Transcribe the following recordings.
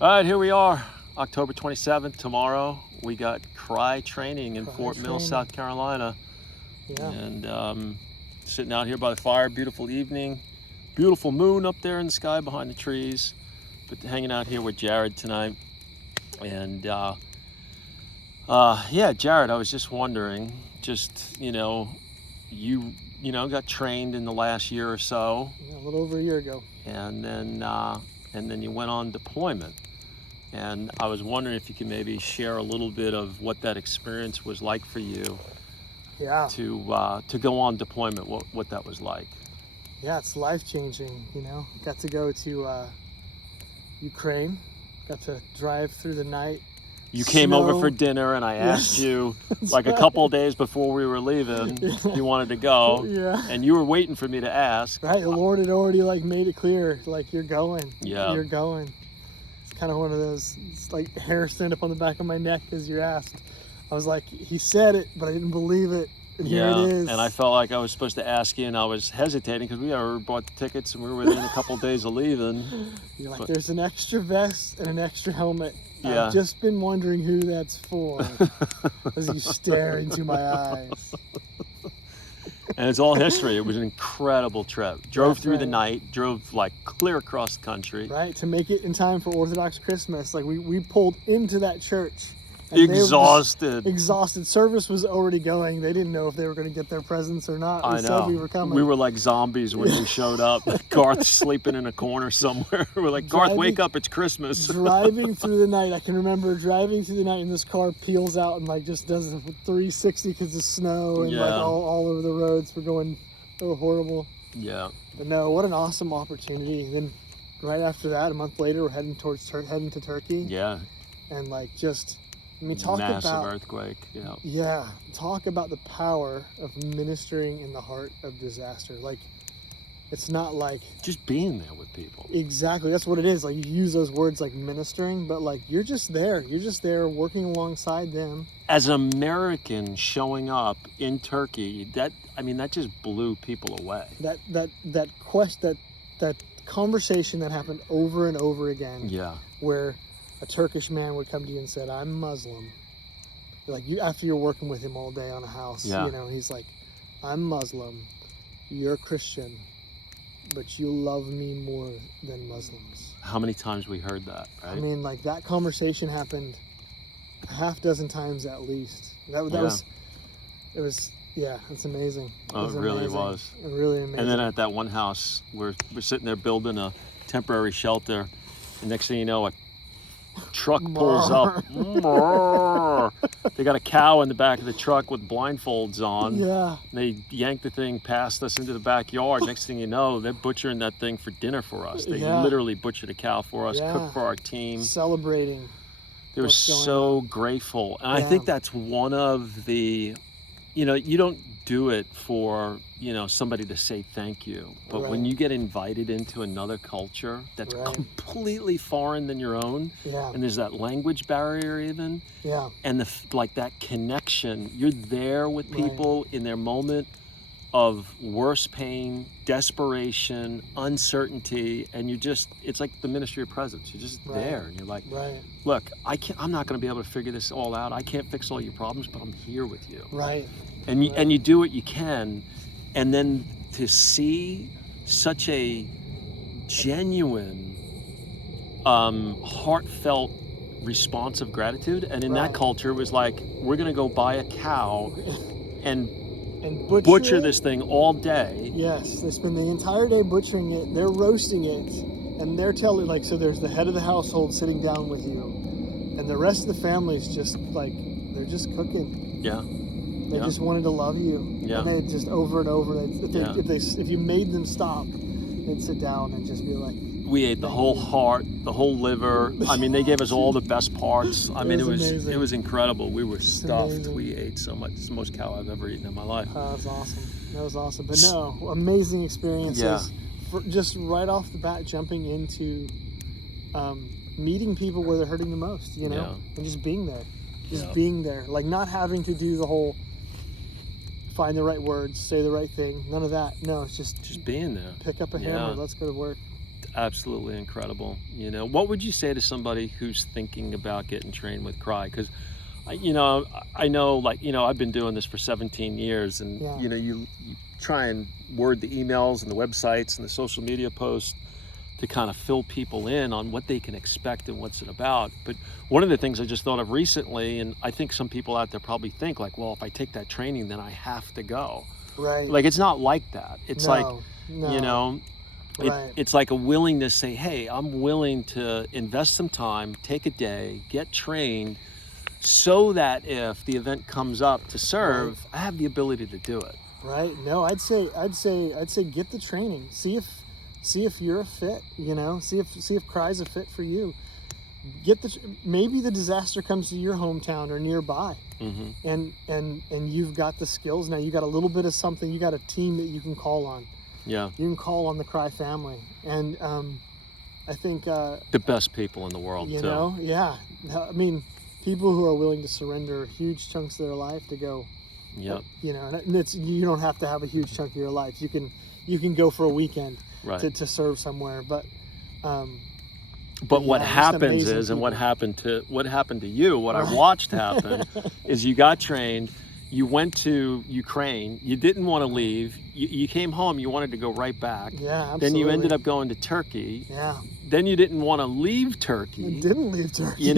All right, here we are, October 27th. Tomorrow, we got Cry training in Fort Mill, South Carolina. Yeah. And sitting out here by the fire, beautiful evening, beautiful moon up there in the sky behind the trees. But hanging out here with Jarod tonight. And yeah, Jarod, I was just wondering, you got trained in the last year or so. Yeah, a little over a year ago. And then you went on deployment. And I was wondering if you could maybe share a little bit of what that experience was like for you. Yeah. To go on deployment, what that was like. Yeah, it's life-changing, Got to go to Ukraine, got to drive through the night. You came over for dinner, and I asked you, like a couple of days before we were leaving, you wanted to go. Yeah. And you were waiting for me to ask. Right, the Lord had already made it clear, you're going. Yeah. You're going. It's kind of one of those, it's like hair stand up on the back of my neck as you asked. I was like, he said it, but I didn't believe it. And here it is. And I felt like I was supposed to ask you, and I was hesitating because we already bought the tickets and we were within a couple of days of leaving. You're like, there's an extra vest and an extra helmet. Yeah. I've just been wondering who that's for as you stare into my eyes. And it's all history. It was an incredible trip. Drove through the night, drove clear across the country. Right, to make it in time for Orthodox Christmas. We pulled into that church. Exhausted. Exhausted. Service was already going. They didn't know if they were going to get their presents or not. I know. Said we were coming. We were like zombies when we showed up. Garth sleeping in a corner somewhere. We're like, Garth, wake up, it's Christmas. Driving through the night. I can remember driving through the night and this car peels out and just does a 360 because of snow and all over the roads. We're going, oh, horrible. Yeah. But no, what an awesome opportunity. And then right after that, a month later, we're heading to Turkey. Yeah. And talk massive about earthquake. Yeah. Yeah, talk about the power of ministering in the heart of disaster. It's not just being there with people. Exactly, that's what it is. You use those words like ministering, but you're just there. You're just there working alongside them. As an American showing up in Turkey, that just blew people away. That conversation that happened over and over again. Yeah. Where a Turkish man would come to you and said, I'm Muslim. After you're working with him all day on a house, he's like, I'm Muslim, you're Christian, but you love me more than Muslims. How many times we heard that, right? That conversation happened a half dozen times at least. It's amazing. It really was. It really amazing. And then at that one house, we're sitting there building a temporary shelter, and next thing you know, a truck pulls up. They got a cow in the back of the truck with blindfolds on. Yeah. They yanked the thing past us into the backyard. Next thing you know, they're butchering that thing for dinner for us. They literally butchered a cow for us, cooked for our team. Celebrating. They were so grateful. And I think that's one of the, you don't do it for, somebody to say thank you. But when you get invited into another culture that's completely foreign than your own, and there's that language barrier even, and that connection, you're there with people in their moment of worst pain, desperation, uncertainty, and it's like the ministry of presence. You're just there, and you're like, look, I'm not going to be able to figure this all out. I can't fix all your problems, but I'm here with you. Right. And you do what you can, and then to see such a genuine, heartfelt response of gratitude, and in that culture, it was like, we're going to go buy a cow and butcher this thing all day. Yes, they spend the entire day butchering it. They're roasting it, and they're telling so there's the head of the household sitting down with you, and the rest of the family's just they're just cooking. Yeah. They just wanted to love you. Yeah. And they just over and over. If you made them stop, they'd sit down and just be like. We ate the whole heart, the whole liver. They gave us all the best parts. It was incredible. We were stuffed. Amazing. We ate so much. It's the most cow I've ever eaten in my life. That was awesome. That was awesome. But no, amazing experiences. Yeah. Just right off the bat, jumping into meeting people where they're hurting the most, and just being there. Being there. Not having to do the whole find the right words, say the right thing. None of that. No, it's just being there. Pick up a hammer. Let's go to work. absolutely incredible. You know, what would you say to somebody who's thinking about getting trained with Cry? Because I know, like, I've been doing this for 17 years, and Yeah. you try and word the emails and the websites and the social media posts to kind of fill people in on what they can expect and what's it about. But one of the things I just thought of recently, and I think some people out there probably think like, well, if I take that training, then I have to go. Right. Like, it's not like that. It's No. Right. it's like a willingness to say, hey, I'm willing to invest some time, take a day, get trained, so that if the event comes up to serve, I have the ability to do it. Right. No, I'd say get the training. See if you're a fit, see if Cry's a fit for you. Maybe the disaster comes to your hometown or nearby, and you've got the skills. Now you got a little bit of something. You got a team that you can call on. Yeah. You can call on the Cry family, and I think the best people in the world. Yeah. I mean, people who are willing to surrender huge chunks of their life to go. Yeah. And it's, you don't have to have a huge chunk of your life. You can go for a weekend. Right. To serve somewhere, but what happens is, and what happened to you, what I watched happen is you got trained, you went to Ukraine, you didn't want to leave, you came home, you wanted to go right back. Yeah, absolutely. Then you ended up going to Turkey. Yeah. Then you didn't want to leave Turkey. You didn't leave Turkey.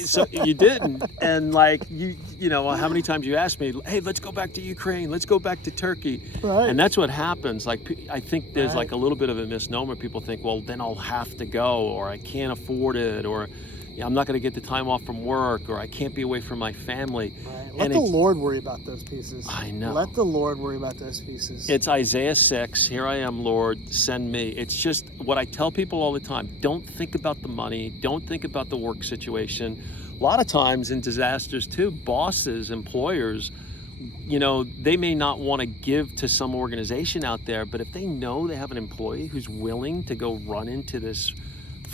So you didn't. And like how many times you asked me, hey, let's go back to Ukraine, let's go back to Turkey. Right. And that's what happens. Like, I think there's like a little bit of a misnomer. People think, well, then I'll have to go, or I can't afford it, or I'm not going to get the time off from work, or I can't be away from my family. Right. Let the Lord worry about those pieces. I know. Let the Lord worry about those pieces. It's Isaiah 6, here I am, Lord, send me. It's just what I tell people all the time. Don't think about the money. Don't think about the work situation. A lot of times in disasters too, bosses, employers, they may not want to give to some organization out there, but if they know they have an employee who's willing to go run into this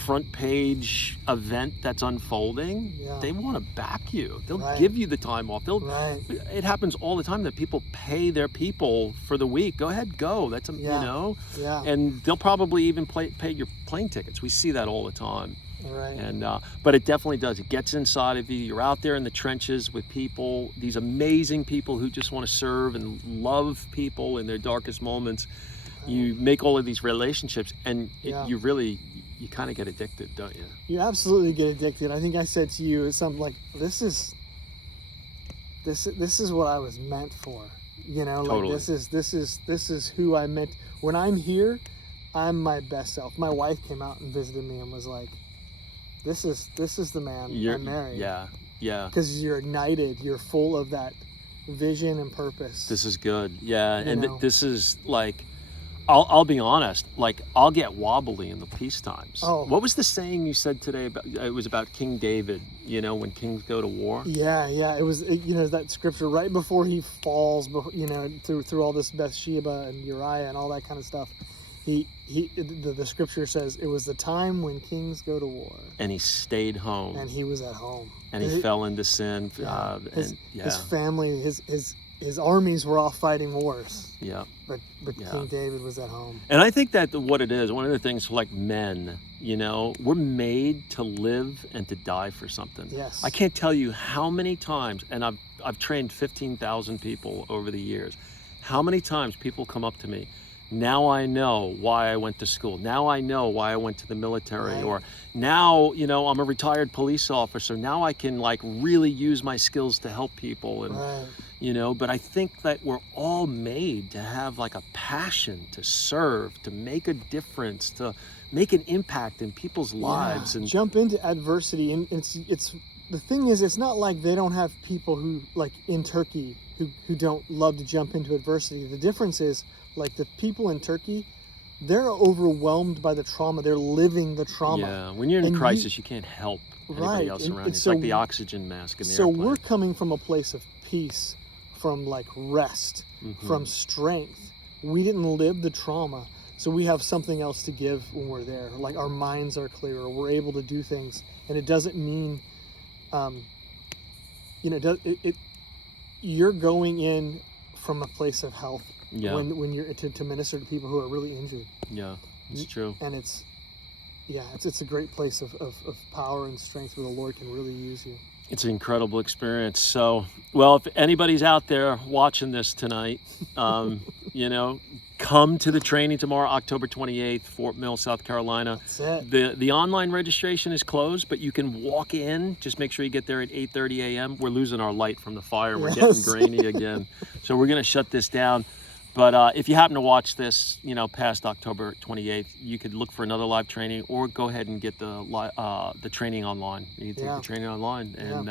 front page event that's unfolding, they want to back you. They'll give you the time off. It happens all the time that people pay their people for the week. Go ahead, go. That's and they'll probably even pay your plane tickets. We see that all the time. Right. And but it definitely does. It gets inside of you. You're out there in the trenches with people, these amazing people who just want to serve and love people in their darkest moments. You make all of these relationships, and you kind of get addicted, don't you? You absolutely get addicted. I think I said to you something like, this is what I was meant for. Totally. Like this is who I meant. When I'm here, I'm my best self. My wife came out and visited me and was like, this is the man I married. Yeah. Because you're ignited. You're full of that vision and purpose. This is good. Yeah. This is like, I'll be honest, like, I'll get wobbly in the peace times. Oh. What was the saying you said today about, it was about King David, when kings go to war? Yeah. It was, that scripture right before he falls, through all this Bathsheba and Uriah and all that kind of stuff. The scripture says it was the time when kings go to war. And he stayed home. And he was at home. And he fell into sin. His family, his armies were off fighting wars. Yeah. But King David was at home. And I think that what it is, one of the things for like men, we're made to live and to die for something. Yes. I can't tell you how many times, and I've trained 15,000 people over the years, how many times people come up to me, now I know why I went to school. Now I know why I went to the military. Right. Or now, I'm a retired police officer. Now I can like really use my skills to help people. And, but I think that we're all made to have like a passion to serve, to make a difference, to make an impact in people's lives. And jump into adversity. And it's the thing is, it's not like they don't have people who, like in Turkey, who don't love to jump into adversity. The difference is, like, the people in Turkey, they're overwhelmed by the trauma. They're living the trauma. Yeah, when you're in a crisis, you can't help anybody else around you. It's like the oxygen mask in the airplane. So we're coming from a place of peace, from like rest, from strength. We didn't live the trauma, so we have something else to give when we're there. Like, our minds are clearer. We're able to do things, and it doesn't mean, you're going in from a place of health. Yeah. When you're to minister to people who are really injured. Yeah. It's true. And it's a great place of power and strength where the Lord can really use you. It's an incredible experience. So, well, if anybody's out there watching this tonight, you know, come to the training tomorrow, October 28th, Fort Mill, South Carolina. That's it. The online registration is closed, but you can walk in. Just make sure you get there at 8:30 a.m. We're losing our light from the fire. We're getting grainy again. So we're going to shut this down. But if you happen to watch this, you know, past October 28th, you could look for another live training, or go ahead and get the training online. You can take the training online, and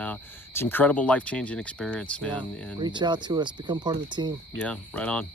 it's an incredible life-changing experience, man. Yeah. And reach out to us, become part of the team. Yeah, right on.